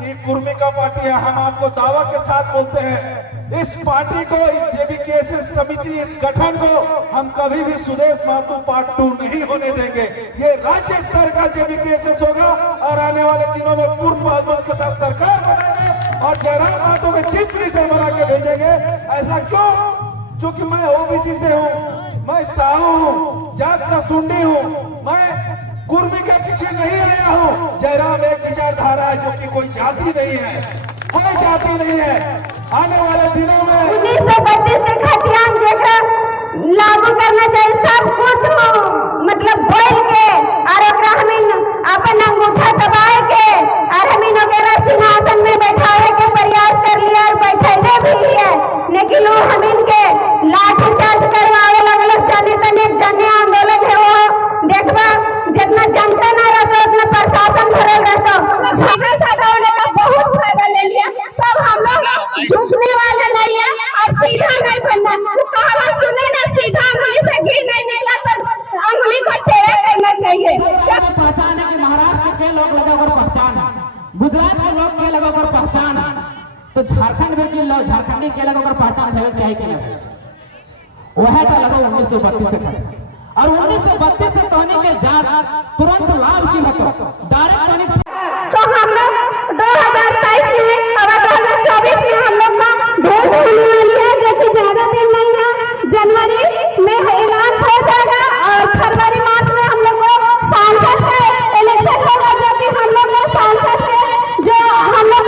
कि कुर्मी का पार्टी है। हम आपको दावा के साथ बोलते हैं इस पार्टी को, इस जेबीकेएसएस समिति, इस गठन को हम कभी भी सुदेश महतो पार्ट 2 नहीं होने देंगे। ये राज्य स्तर का जेबीकेएसएस होगा और आने वाले दिनों में पूर्ण बहुमत के साथ सरकार बनाएंगे और जयराम महतो को चीफ मिनिस्टर बना के भेजेंगे। ऐसा क्यों? क्योंकि मैं ओबीसी से हूँ, मैं साहू हूँ, जात का सुंडी हूँ, मैं कुर्मी के पीछे नहीं आया हूँ। जयराम एक विचारधारा है जो कि कोई जाति नहीं है, कोई जाति नहीं है। आने वाले दिनों में 1932 के खतियान जेकरा लागू करना चाहिए, सब कुछ मतलब बोल के और ओकरा हमिन अपन अंगूठा दबाए के और हमिन ओकरा सिंहासन में बैठाए के प्रयास कर लिया और बैठले भी है, लेकिन वो हमिन के लाठी चार्ज करवावे लगल। जने तने जने आंदोलन है वो देखबा, जितना जनता ना रहता उतना प्रशासन भरल रहता। सीधा साधा होने का बहुत फायदा ले लिया। तब हम लोग झुकने वाले नहीं है और सीधा नहीं बनना। कहावत सुने ना, सीधा अंगुली से घी नहीं निकला तो अंगुली को टेढ़ा करना चाहिए। पहचान है कि महाराष्ट्र के लोग लगाकर पहचान है, गुजरात के लोग के लगाकर पहचान है, तो झारखंड में के लोग झारखंडी के लगाकर पहचान देवे चाहिए कि नहीं? वह तो लगा 1932 से और 1932 से तोहनी के जात तुरंत लाभ की होतो डायरेक्ट। तो हम लोग 2023 में और 2024 में हम लोग का वोट होने वाली है, जो कि ज्यादा दिन नहीं है। जनवरी में ऐलान हो जाएगा और फरवरी मार्च में हम लोग को सांसद का इलेक्शन होगा, जो कि हम लोग को सांसद के जो हम लोग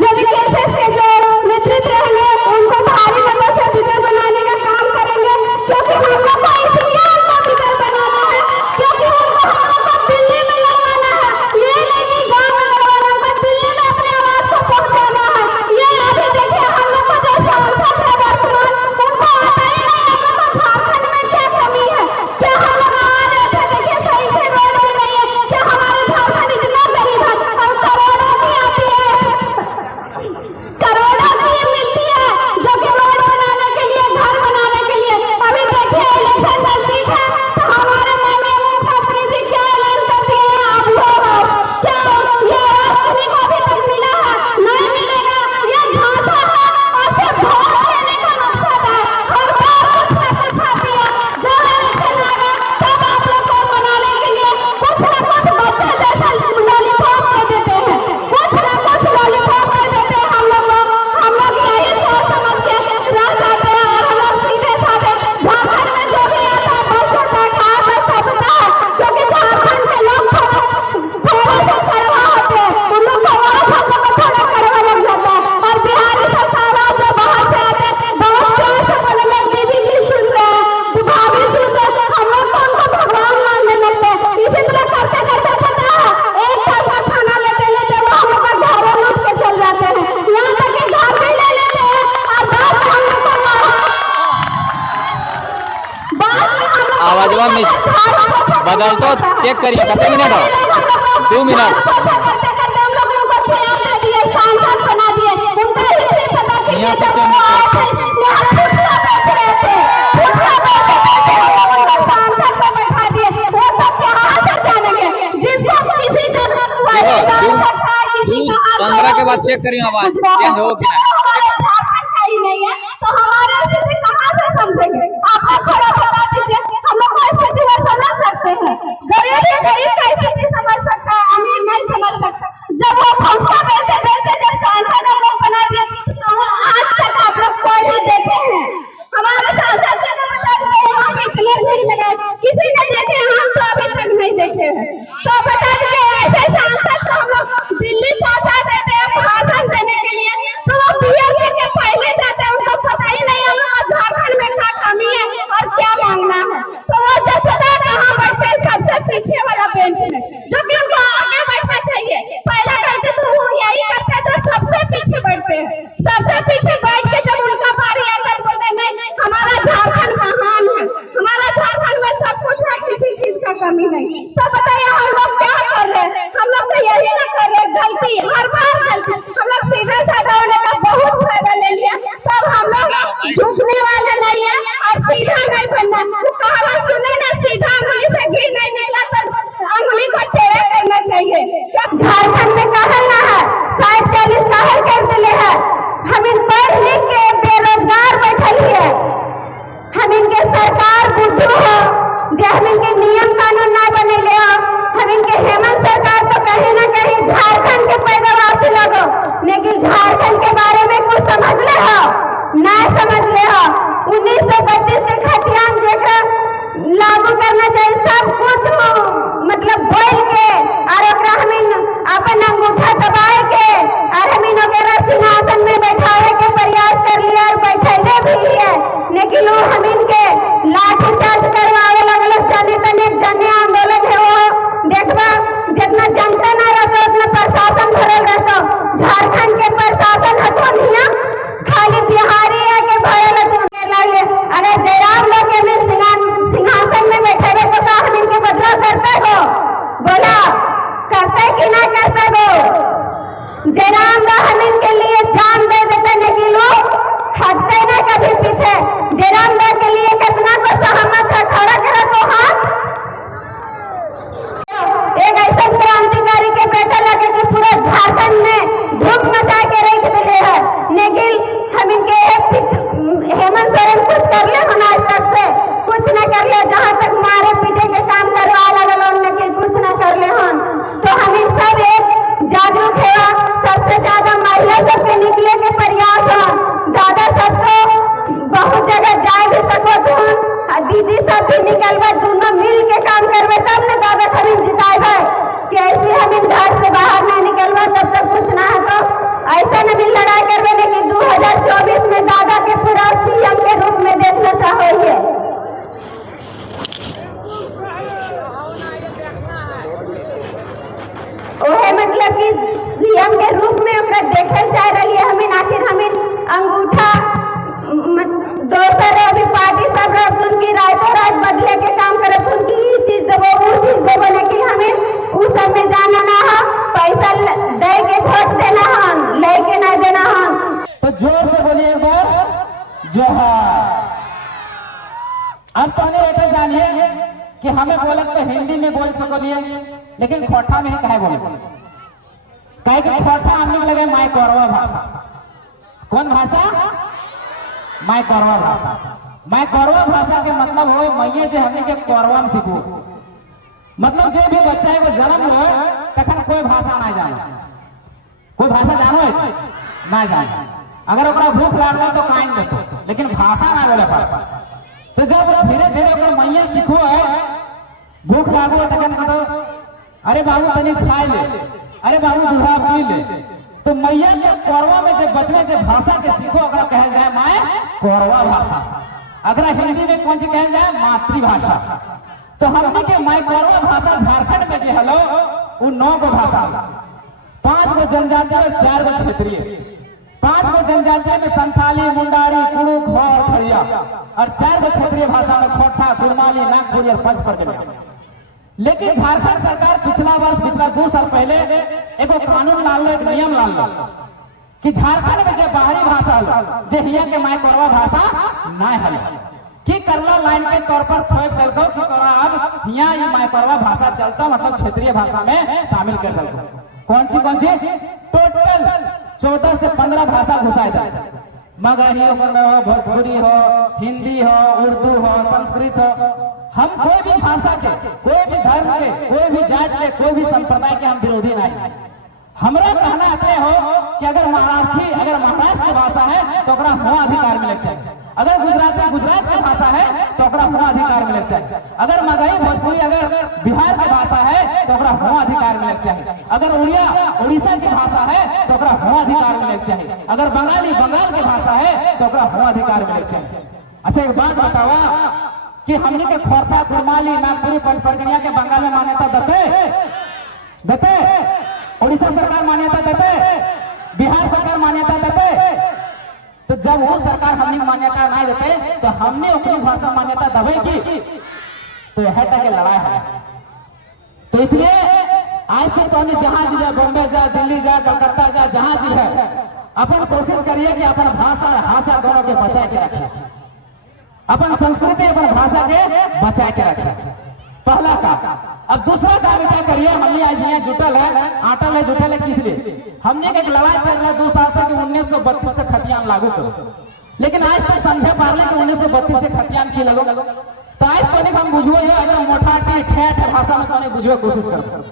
जेबीकेएसएस के जो नेतृत्व रहेंगे उनको भारी मतों से विजय बनाने का काम करेंगे। क्योंकि हम लोग को इसलिए उनको विजय बनाना है क्योंकि उनको हम लोग को दिल्ली में लड़वाना है। ये नहीं कि गाँव में लड़वाना है, दिल्ली में अपने आवाज को पहुंचाना है। ये अभी देखिए हम लोग को जो सांसद है वर्तमान, उनको आता ही नहीं है हम लोग को झारखंड में क्या कमी है। क्या हम लोग आ रहे थे, देखिए सही से रोड भी नहीं है। क्या हमारे झारखंड इतना गरीब है? हम करोड़ों की आती है, करोड़ों की मिलती है जो कि रोड बनाने के लिए, घर बनाने के लिए। अभी देखिए इलेक्शन नजदीक है तो हमारे माननीय मुख्यमंत्री जी क्या ऐलान करती है, आप लोग क्या ये राष्ट्रीय को अभी तक मिला है? नहीं मिलेगा। ये झांसा है और सिर्फ वोट लेने का मकसद है। हर बार कुछ ना कुछ आती है, जो इलेक्शन आएगा तब आप लोग को मनाने के लिए कुछ ना कुछ बच्चा जैसा लॉलीपॉप दे देते हैं, कुछ ना कुछ लॉलीपॉप दे देते हैं। हम लोग यही सोच समझ के रह जाते हैं और हम लोग सीधे साधे झारखंड में जो भी आता है बस होता है, कहा बस होता है। क्योंकि झारखंड के लोग थोड़ा सा कड़वा होते हैं, उन लोग का आवाज हम लोग को थोड़ा कड़वा लग जाता है। और बिहारी सरकार जो बाहर से आते हैं बहुत प्यार से बोलेंगे दीदी जी सुन रहे हैं, भाभी सुन रहे हैं, हम लोग को उनको भगवान मानने लगते हैं। इसी तरह करते करते पता है एक टाइम का खाना लेते लेते वो हम लोग का घर लूट के चल जाते हैं। यहाँ तक कि घर भी ले लेते हैं और बाद में हम लोग आवाजवा मिस बदल तो चेक करिए कितने मिनट हो? 2 मिनट। यहाँ से पंद्रह के बाद चेक करिए आवाज चेंज हो कि नहीं है तो हमारे स्थिति कहाँ से समझेंगे? आप लोग थोड़ा बता दीजिए, हम लोग को स्थिति में समझ सकते हैं। गरीब का स्थिति समझ सकता है, अमीर नहीं समझ सकता। जब वो पंखा बैठते बैठते जब सांसद हम लोग बना दिए तो वो आज तक आप लोग कोई भी देखे हैं? हमारे सांसद के यहाँ पे इतने भीड़ लगाए किसी ने देखे? हम तो अभी तक नहीं देखे हैं। तो बता दीजिए ऐसे सांसद को हम लोग दिल्ली पहुंचा देते हैं भाषण देने के लिए, तो वो बीएमपी के पहले जाते हैं, उनको पता ही नहीं हम लोग झारखंड में क्या कमी है और क्या मांगना है। तो वो जसदा कहाँ बैठते हैं? सबसे पीछे वाला बेंच में, जो कि उनको आगे बैठना चाहिए। पहला करते तो वो यही करते जो सबसे पीछे बैठते हैं। सबसे पीछे बैठ के जब उनका बारी आता है बोलते नहीं हमारा झारखंड महान है, हमारा झारखंड में सब कुछ है, किसी चीज का कमी नहीं। तो बताइए हम लोग क्या कर रहे हैं? हम लोग तो यही ना कर रहे, गलती हर बार गलती। हम लोग सीधा साधा होने का बहुत फायदा ले लिया। तब हम लोग झुकने वाले नहीं है और सीधा नहीं बनना। कहावत सुने ना, सीधा अंगुली से घी नहीं निकला तो अंगुली को टेढ़ा करना चाहिए। झारखंड में कहना है शायद लेकिन वो हम इनके लाठीचार्ज करवावे लगल। जने तने जने आंदोलन है वो देखबा, जितना जनता ना रहता उतना प्रशासन भरल रहता। झारखंड के प्रशासन हथो नहीं, खाली बिहारी आके भरल हथो। अगर जयराम लोग के सिंहासन में बैठे हुए तो का हम इनके बदला करते हो? बोला करते कि ना करते हो? जयराम लोग हम इनके लिए जान दे देते, लेकिन लोग हटते ना कभी पीछे। जयराम लोग के लिए कितना को सहमत है, खड़ा करा तो हाथ। एक ऐसा क्रांतिकारी के बेटा लगे कि पूरा झारखंड में धूम मचा के रख दिले है, लेकिन हम इनके हेमंत सोरेन कुछ कर ले हो ना, आज तक से कुछ न कर ले। जहाँ तक मारे पीटे के काम करवा लगल लेकिन कुछ न कर ले हन। तो हम इन सब एक जागरूक है, सबसे ज्यादा महिला सबके निकले के प्रयास हन। दादा सब तो बहुत जगह जा भी सको थन, दीदी सब भी निकलबा, दोनों मिल के काम करवे तब न दादा खरीद जिताए। कि ऐसे हम इन घर से बाहर नहीं निकलवा तब तक कुछ ना है। तो ऐसा न भी लड़ाई करवे, लेकिन 2024 में दादा के पूरा सीएम के रूप में देखना चाहिए। ओहे मतलब कि सीएम के रूप में ओकरा देखल चाह रही है हमें। आखिर हमें अंगूठा दोसर अभी पार्टी सब रह उनकी रातों रात बदले के काम करत, उनकी ये चीज देवो वो चीज देवो, लेकिन हमें उस सब में जाना ना है। पैसा दे के वोट देना हन, लेके ना देना हन। तो जोर से बोलिए एक बार जोहार। अब तो ये जानिए कि हमें बोले तो हिंदी में बोल सकोलिए, लेकिन खोटा में कहे बोले कहे कि खोटा हमने लगे माय कौरवा भाषा। कौन भाषा? माय कौरवा भाषा। माय कौरवा भाषा के मतलब हो मैये जो हमने के कौरवा में सीखो। मतलब जो भी बच्चा है वो जन्म लो तखन कोई भाषा ना जाने, कोई भाषा जानो है ना जाने। अगर ओकरा भूख लागल तो काइन देतो, लेकिन भाषा ना बोले पाए। तो जब धीरे धीरे ओकर मैये सीखो है, भूख लागो तखन कहो अरे बाबू तनी खाए ले, अरे बाबू दूधा पी ले। तो मैया के कौरवा में जब बचने जब भाषा के सीखो अगर कहे जाए माय कौरवा भाषा। अगर हिंदी में कौन सी कहे जाए मातृभाषा। तो हमने के माय कौरवा भाषा झारखंड में जो हलो वो 9 गो भाषा, 5 गो जनजातीय और 4 गो क्षेत्रीय। 5 गो जनजातीय में संथाली, मुंडारी, कुड़ुक, हो और खड़िया, और 4 गो क्षेत्रीय भाषा में खोटा, कुड़माली, नागपुरी और पंचपर्गनिया। लेकिन झारखंड सरकार पिछला 2 साल पहले एगो कानून लाल, एक नियम लाल कि झारखंड में जो बाहरी भाषा हल जे हिया के माय कौरवा भाषा ना हल की करलो लाइन के तौर पर थोप दलको कि तोरा अब हिया ये माय कौरवा भाषा चलता, मतलब क्षेत्रीय भाषा में शामिल कर दलको। कौन सी टोटल 14 से 15 भाषा घुसाए जाए। मगही हो, भोजपुरी हो, हिंदी हो, उर्दू हो, संस्कृत हो। हम कोई भी भाषा के, कोई भी धर्म के, कोई भी जात के, कोई भी संप्रदाय के हम विरोधी नहीं। हमरा कहना है हो कि अगर महाराष्ट्र की भाषा है तो ओकरा हुआ अधिकार मिले चाहिए। अगर गुजरात की भाषा है तो ओकरा हुआ अधिकार मिले चाहिए। अगर मगही भोजपुरी अगर बिहार की भाषा है तो ओकरा हुआ अधिकार मिले चाहिए। अगर उड़ीसा की भाषा है तो ओकरा हुआ अधिकार मिले चाहिए। अगर बंगाल की भाषा है तो ओकरा हुआ अधिकार मिले चाहिए। अच्छा एक बात बतावा कि हमने के खोरठा, कुड़माली, नागपुरी, पंचपर्गनिया के बंगाल में मान्यता देते, उड़ीसा सरकार मान्यता देते, बिहार सरकार मान्यता देते। तो जब वो सरकार हमने मान्यता नहीं देते तो हमने अपनी भाषा मान्यता दबेगी, तो यह तक लड़ाई है। तो इसलिए आज से तो जहां जी जाए, बॉम्बे जा, दिल्ली जा, कलकत्ता जा, जहां जी है, अपन कोशिश करिए कि अपन भाषा दोनों के बचा के रखे, अपन संस्कृति अपन भाषा के बचा के रखे। पहला काम। अब दूसरा काम क्या करिए, हमने आज यहाँ जुटल है किस लिए? हमने एक लड़ाई चल रहा है 2 साल से कि 1932 का खतियान लागू करो, लेकिन आज तक समझे पारले कि 1932 के खतियान की लगो। तो आज तो हम बुझो अगर मोठाटी ठेठ भाषा में तो बुझे कोशिश करो।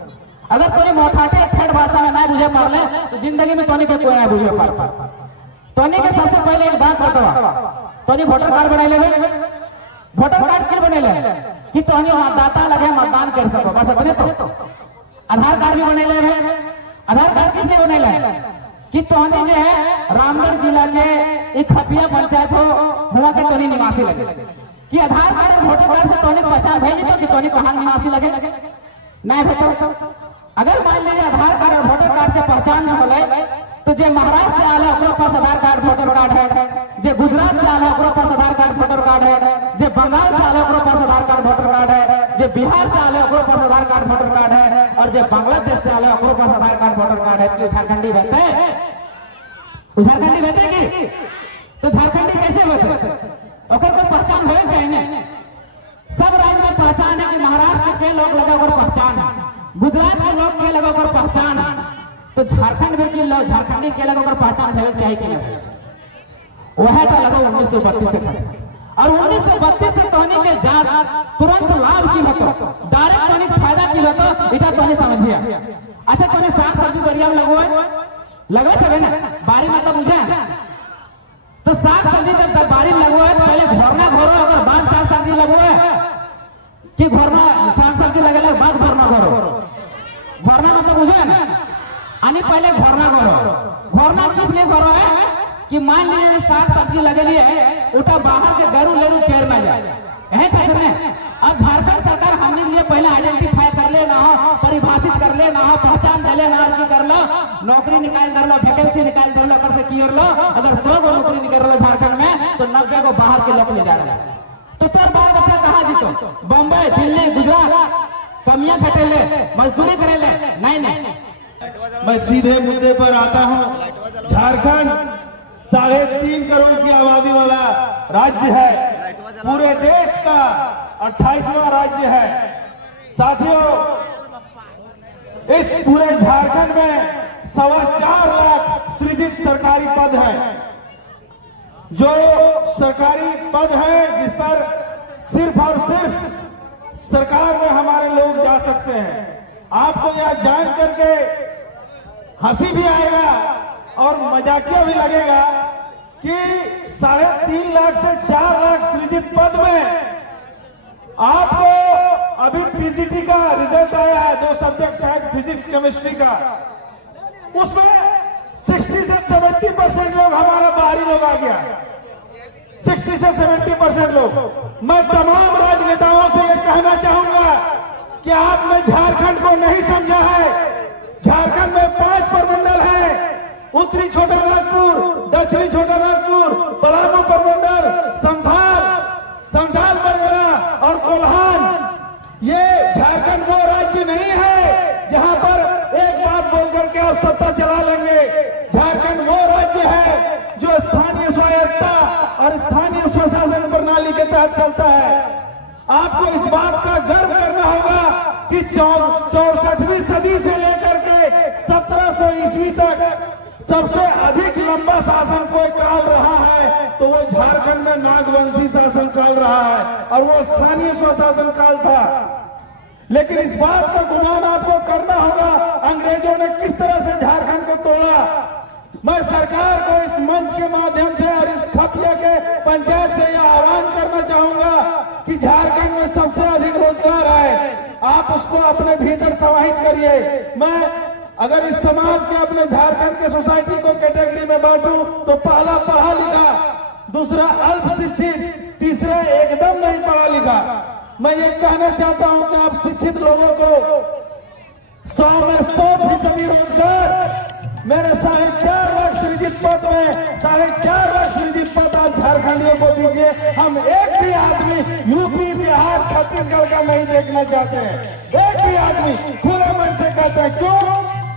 अगर तो मोठाटी ठेठ भाषा में नहीं बुझे पारले तो जिंदगी में तो कोई नहीं बुझे पार। तोनी के सबसे पहले एक बात बतावा, तोनी वोटर कार्ड बना ले। वोटर कार्ड क्यों बने ले कि तोनी मतदाता लगे मतदान कर सको, बस बने तो आधार कार्ड भी बने ले। आधार कार्ड किसने बने ले? कि तोहनी जो है रामगढ़ जिला के एक खपिया पंचायत हो हुआ के तोहनी निवासी लगे कि आधार कार्ड और वोटर कार्ड से तोहनी पहचान भेजी तो कि तोहनी कहाँ निवासी लगे नहीं भेटो। अगर मान लीजिए आधार कार्ड और वोटर कार्ड से पहचान न होले तो जे महाराष्ट्र से आले ओकरा पास आधार कार्ड वोटर कार्ड है, जे गुजरात से आले ओकरा पास आधार कार्ड वोटर कार्ड है, जे बंगाल से आले ओकरा पास आधार कार्ड वोटर कार्ड है, जे बिहार से आले ओकरा पास आधार कार्ड वोटर कार्ड है और जे बांग्लादेश से आले ओकरा पास आधार कार्ड वोटर कार्ड है। कि झारखंडी बहते झारखंडी बहते की तो झारखंडी कैसे बहते ओकर को पहचान हो चाहिए। सब राज्य में पहचान है कि महाराष्ट्र के लोग लगा ओकर पहचान है, गुजरात के लोग के लगा ओकर पहचान है, तो झारखंड में की लोग झारखंडी के लगा ओकर पहचान देवे चाहिए कि नहीं। वह तो लगा 1932 से और 1932 से तोहनी के जात तुरंत लाभ की होतो, डायरेक्ट तोहनी फायदा की होतो, इटा तोहनी समझिए। अच्छा तोहनी साग सब्जी बढ़िया में लगवा थे ना बारी में तो मुझे तो साग सब्जी जब बारी में लगवा है तो पहले घोरना घोरो अगर बाद साग सब्जी लगवा है कि घोरना साग सब्जी लगेगा बाद घोरना घोरो। घोरना मतलब मुझे ना आने पहले घोरना घोरो। घोरना किस लिए घोरो है कि मान लीजिए साग सब्जी लगेली है उठा बाहर के गरू लेरू चेर में जाए है करने। अब झारखंड सरकार हमने लिए पहले आइडेंटिफाई कर ले ना हो, परिभाषित कर ले ना हो, पहचान दे ना की कर लो, नौकरी निकाल कर लो, वैकेंसी निकाल दे लो, अगर से कियर लो, अगर 100 गो नौकरी निकल रहा झारखंड में तो 90 को बाहर के लोग ले जा रहे। तो तोर बाल बच्चा कहाँ जीतो? बम्बई, दिल्ली, गुजरात कमियां खटेले, मजदूरी करेले नहीं। मैं सीधे मुद्दे पर आता हूं। झारखंड 3.5 करोड़ की आबादी वाला राज्य है, पूरे देश का 28वां राज्य है। साथियों, इस पूरे झारखंड में 4.25 लाख सृजित सरकारी पद है, जो सरकारी पद है जिस पर सिर्फ और सिर्फ सरकार में हमारे लोग जा सकते हैं। आपको यह जान करके हंसी भी आएगा और मजाकिया भी लगेगा कि 3.5 लाख से 4 लाख सृजित पद में आपको अभी पीजीटी का रिजल्ट आया है, 2 सब्जेक्ट शायद फिजिक्स केमिस्ट्री का, उसमें 60 से 70% लोग हमारा बाहरी लोग आ गया। 60 से 70% लोग। मैं तमाम राजनेताओं से यह कहना चाहूंगा कि आपने झारखंड को नहीं समझा है। झारखंड में 5 प्रमंडल है, उत्तरी छोटा नागपुर, दक्षिणी छोटा नागपुर, पलामू प्रमंडल, संथाल परगना और कोल्हान। ये झारखंड वो राज्य नहीं है जहां पर एक बात बोल करके आप सत्ता चला लेंगे। झारखंड वो राज्य है जो स्थानीय स्वायत्तता और स्थानीय स्वशासन प्रणाली के तहत चलता है। आपको इस बात का गर्व करना होगा कि 64वीं सदी से लेकर के 1700 ईस्वी तक सबसे अधिक लंबा शासन कोई काल रहा है तो वो झारखंड में नागवंशी शासन काल रहा है और वो स्थानीय स्वशासन काल था। लेकिन इस बात का गुमान आपको करना होगा अंग्रेजों ने किस तरह से झारखंड को तोड़ा। मैं सरकार को इस मंच के माध्यम से और इस खपिया के पंचायत से यह आह्वान करना चाहूंगा कि झारखंड में सबसे अधिक रोजगार है, आप उसको अपने भीतर समाहित करिए। मैं अगर इस समाज के अपने झारखंड के सोसाइटी को कैटेगरी में बांटूं तो पहला पढ़ा लिखा, दूसरा अल्प शिक्षित, तीसरा एकदम नहीं पढ़ा लिखा। मैं ये कहना चाहता हूं कि आप शिक्षित लोगों को 100 में 100% रोजगार, मेरे 4.5 लाख सृजित पद में 4.5 लाख सृजित पद आप झारखंडियों को दीजिए। हम एक भी आदमी यूपी, बिहार, छत्तीसगढ़ का नहीं देखना चाहते हैं। एक भी आदमी खुले मन से कहते हैं। क्यों?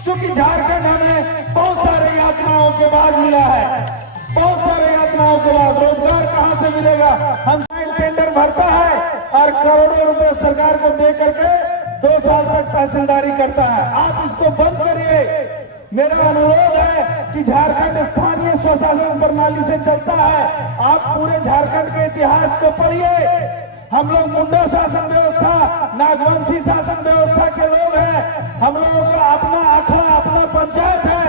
क्योंकि झारखंड हमें बहुत सारे यातनाओं के बाद मिला है। बहुत सारे यातनाओं के बाद रोजगार कहां से मिलेगा? हम टेंडर भरता है और करोड़ों रुपए सरकार को दे करके 2 साल तक तहसीलदारी करता है। आप इसको बंद करिए। मेरा अनुरोध है कि झारखंड स्थानीय स्वशासन प्रणाली से चलता है। आप पूरे झारखंड के इतिहास को पढ़िए। हम लोग मुंडा शासन व्यवस्था, नागवंशी शासन व्यवस्था के लोग हैं। हम लोगों का अपना अखाड़ा, अपना पंचायत है।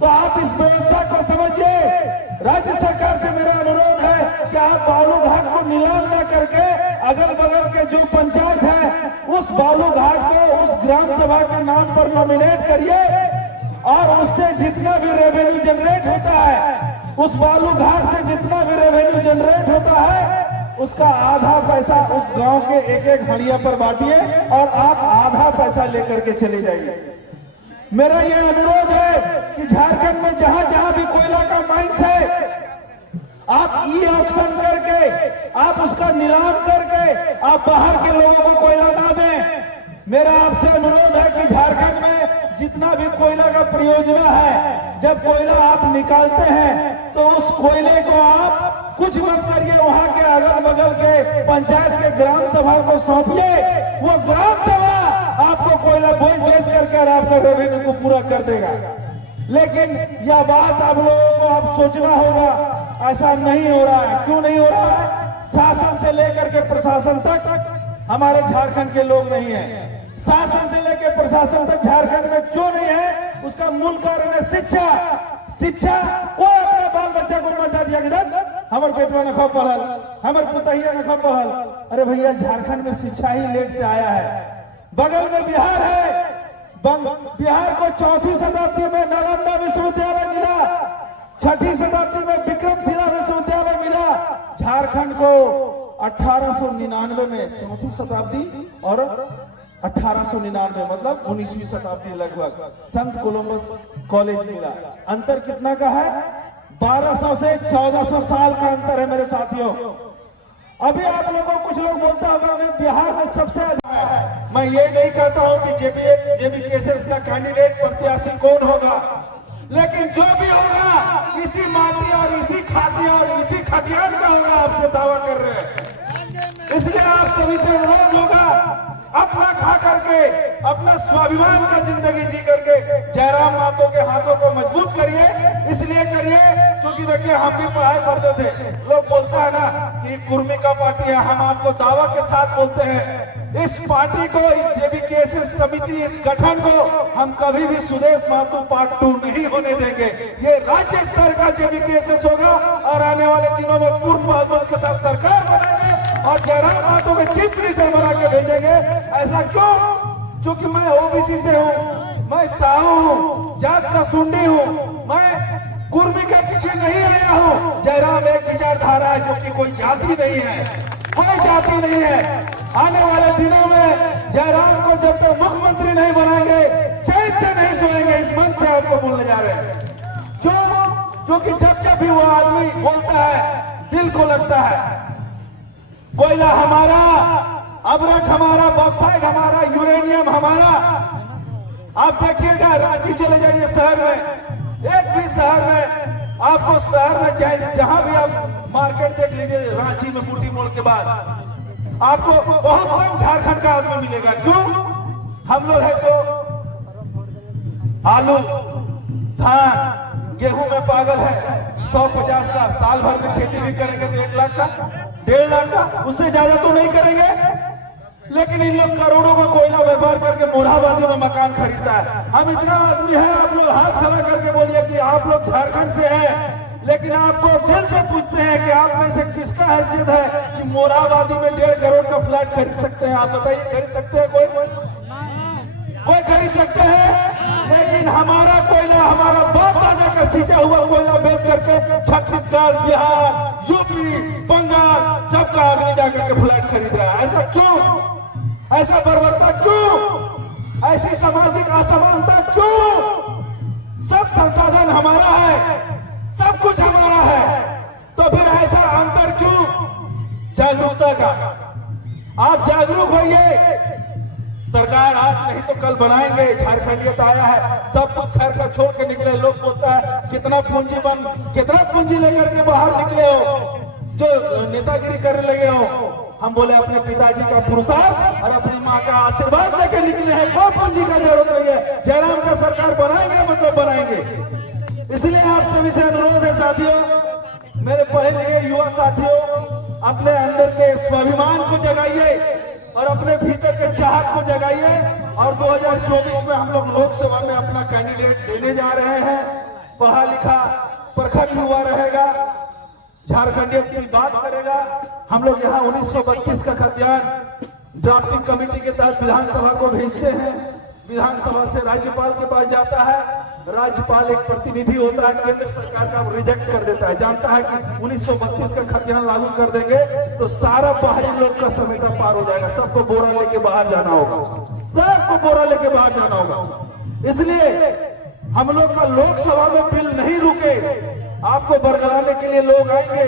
तो आप इस व्यवस्था को समझिए। राज्य सरकार से मेरा अनुरोध है कि आप बालू घाट को नीलाम न करके अगल बगल के जो पंचायत है उस बालू घाट को उस ग्राम सभा के नाम पर नॉमिनेट करिए और उससे जितना भी रेवेन्यू जनरेट होता है, उस बालू घाट से जितना भी रेवेन्यू जनरेट होता है, उसका आधा पैसा उस गांव के एक एक हड़िया पर बांटिए और आप आधा पैसा लेकर के चले जाइए। मेरा यह अनुरोध है कि झारखंड में जहां जहां भी कोयला का माइंस है, आप ई ऑक्शन करके, आप उसका नीलाम करके आप बाहर के लोगों को कोयला ना दें। मेरा आपसे अनुरोध है कि झारखंड में जितना भी कोयला का परियोजना है, जब कोयला आप निकालते हैं तो उस कोयले को आप कुछ मत करिए, वहां के अगल बगल के पंचायत के ग्राम सभा को सौंपिए। वो ग्राम सभा आपको कोयला बेच करके आपका रेवेन्यू को पूरा कर देगा। लेकिन यह बात आप लोगों को अब सोचना होगा, ऐसा नहीं हो रहा है। क्यों नहीं हो रहा है? शासन से लेकर के प्रशासन तक हमारे झारखंड के लोग नहीं है। शासन से लेकर प्रशासन तक झारखंड में क्यों नहीं है? उसका मूल कारण है शिक्षा। शिक्षा कोई अपने बाल बच्चा को मत डांटिए कि हमारे पेटवा ने खूब पढ़ल, हमारे पुतहिया ने खूब पढ़ल। अरे भैया, झारखंड में शिक्षा ही लेट से आया है। बगल में बिहार है, बिहार को 4वीं शताब्दी में नालंदा विश्वविद्यालय मिला, 6वीं शताब्दी में विक्रमशिला विश्वविद्यालय मिला। झारखंड को 1899 में 4वीं शताब्दी और 1899 मतलब 19वीं शताब्दी लगभग संत कोलंबस कॉलेज मिला। अंतर कितना का है? 1200 से 1400 साल का अंतर है मेरे साथियों। अभी आप लोगों को कुछ लोग बोलता होगा मैं बिहार में सबसे अधिक है। मैं ये नहीं कहता हूं कि जेबी केसेस का कैंडिडेट प्रत्याशी कौन होगा, लेकिन जो भी होगा इसी माटी और इसी खाती और इसी खतियान का होगा, आपसे दावा कर रहे हैं। इसलिए आप सभी से अनुरोध होगा, अपना खा करके अपना स्वाभिमान का जिंदगी जी करके जयराम मातो के हाथों को मजबूत करिए। इसलिए करिए क्योंकि देखिए, हम भी पढ़ाई करते थे। लोग बोलता है ना कि कुर्मी का पार्टी है, हम आपको दावा के साथ बोलते हैं, इस पार्टी को, इस जेबीकेएसएस समिति, इस गठन को हम कभी भी सुदेश महतो पार्ट 2 नहीं होने देंगे। ये राज्य स्तर का जेबीकेएसएस होगा और आने वाले दिनों में पूर्ण बहुमत के साथ सरकार बनाएंगे और जयराम महतो को चीफ मिनिस्टर बना के भेजेंगे। ऐसा क्यों? क्योंकि मैं ओबीसी से हूँ, मैं साहू हूँ, जात का सुंडी हूँ, मैं कुर्मी के पीछे नहीं आया हूँ। जयराम एक विचारधारा है जो कि कोई जाति नहीं है, कोई जाति नहीं है। आने वाले दिनों में जयराम को जब तक मुख्यमंत्री नहीं बनाएंगे, चैन से नहीं सोएंगे, इस मन से आपको बोलने जा रहे हैं। क्यों? क्योंकि जब जब भी वो आदमी बोलता है दिल को लगता है। कोयला हमारा, अबरक हमारा, बॉक्साइट हमारा, यूरेनियम हमारा। आप देखिएगा, रांची चले जाइए शहर में, एक भी शहर में आपको, शहर में जहां भी आप मार्केट देख लीजिए, रांची में बूटी मोड़ के बाद आपको बहुत कम झारखंड का आदमी मिलेगा। क्यों? हम लोग है सो आलू, धान, गेहूं में पागल है। 150 का साल भर में खेती भी करेंगे तो 1 लाख का, 1.5 लाख का, उससे ज्यादा तो नहीं करेंगे। लेकिन इन लोग करोड़ों का कोयला व्यापार करके मोरहाबादी में मकान खरीदता है। हम इतना आदमी है, आप लोग हाथ खड़ा करके बोलिए कि आप लोग झारखंड से हैं, लेकिन आपको दिल से पूछते हैं कि आप में से किसका हैसियत है कि मोरहाबादी में 1.5 करोड़ का फ्लैट खरीद सकते हैं? आप बताइए, खरीद सकते हैं? कोई खरीद सकते हैं? लेकिन हमारा कोयला, हमारा बाप दादा का सींचा हुआ कोयला बेच करके छत्तीसगढ़, बिहार, यूपी, बंगाल सबका आदमी जाकर के फ्लैट खरीद रहा है। ऐसा क्यों? ऐसा बर्बरता क्यों? ऐसी सामाजिक असमानता क्यों? सब संसाधन हमारा है, सब कुछ हमारा है, तो फिर ऐसा अंतर क्यों? जागरूकता का। आप जागरूक होइए। सरकार आज नहीं तो कल बनाएंगे। झारखंडियत आया है, सब कुछ घर का छोड़ के निकले। लोग बोलता है कितना पूंजी लेकर के बाहर निकले हो, जो नेतागिरी करने लगे हो। हम बोले अपने पिताजी का पुरुषार्थ और अपनी माँ का आशीर्वाद लेकर निकले हैं। कोई पूंजी का जरूरत नहीं है। जयराम का सरकार बनाएंगे मतलब बनाएंगे। इसलिए आप सभी से अनुरोध है साथियों, मेरे पढ़े लिखे युवा साथियों, अपने अंदर के स्वाभिमान को जगाइए और अपने भीतर के चाहत को जगाइए। और 2024 में हम लोग लोकसभा में अपना कैंडिडेट देने जा रहे हैं। पढ़ा लिखा प्रखर युवा रहेगा, झारखंडियों की बात करेगा। हम लोग यहाँ 1932 का खतियान ड्राफ्टिंग कमेटी के तहत विधानसभा को भेजते हैं। विधानसभा से राज्यपाल के पास जाता है, राज्यपाल एक प्रतिनिधि होता है, केंद्र सरकार का रिजेक्ट कर देता है, जानता है कि 1932 का खतियान लागू कर देंगे तो सारा बाहरी लोग का समेटा पार हो जाएगा, सबको बोरा लेके बाहर जाना होगा, सबको बोरा लेके बाहर जाना होगा। इसलिए हम लोग का लोकसभा में बिल नहीं रुके, आपको बरगलाने के लिए लोग आएंगे,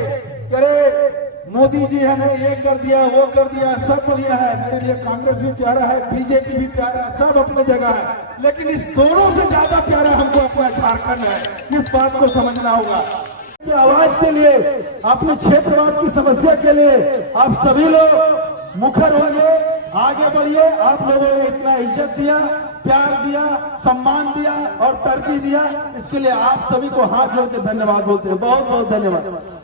करे मोदी जी ने ये कर दिया, वो कर दिया, सब बढ़िया है, मेरे लिए कांग्रेस भी प्यारा है, बीजेपी भी प्यारा है, सब अपनी जगह है, लेकिन इस दोनों से ज्यादा प्यारा हमको अपना झारखंड है। इस बात को समझना होगा कि आवाज के लिए, अपने क्षेत्रवाद की समस्या के लिए आप सभी लोग मुखर होइए, आगे बढ़िए। आप लोगों ने इतना इज्जत दिया, प्यार दिया, सम्मान दिया और तरजीह दिया, इसके लिए आप सभी को हाथ जोड़ के धन्यवाद बोलते हैं। बहुत बहुत धन्यवाद।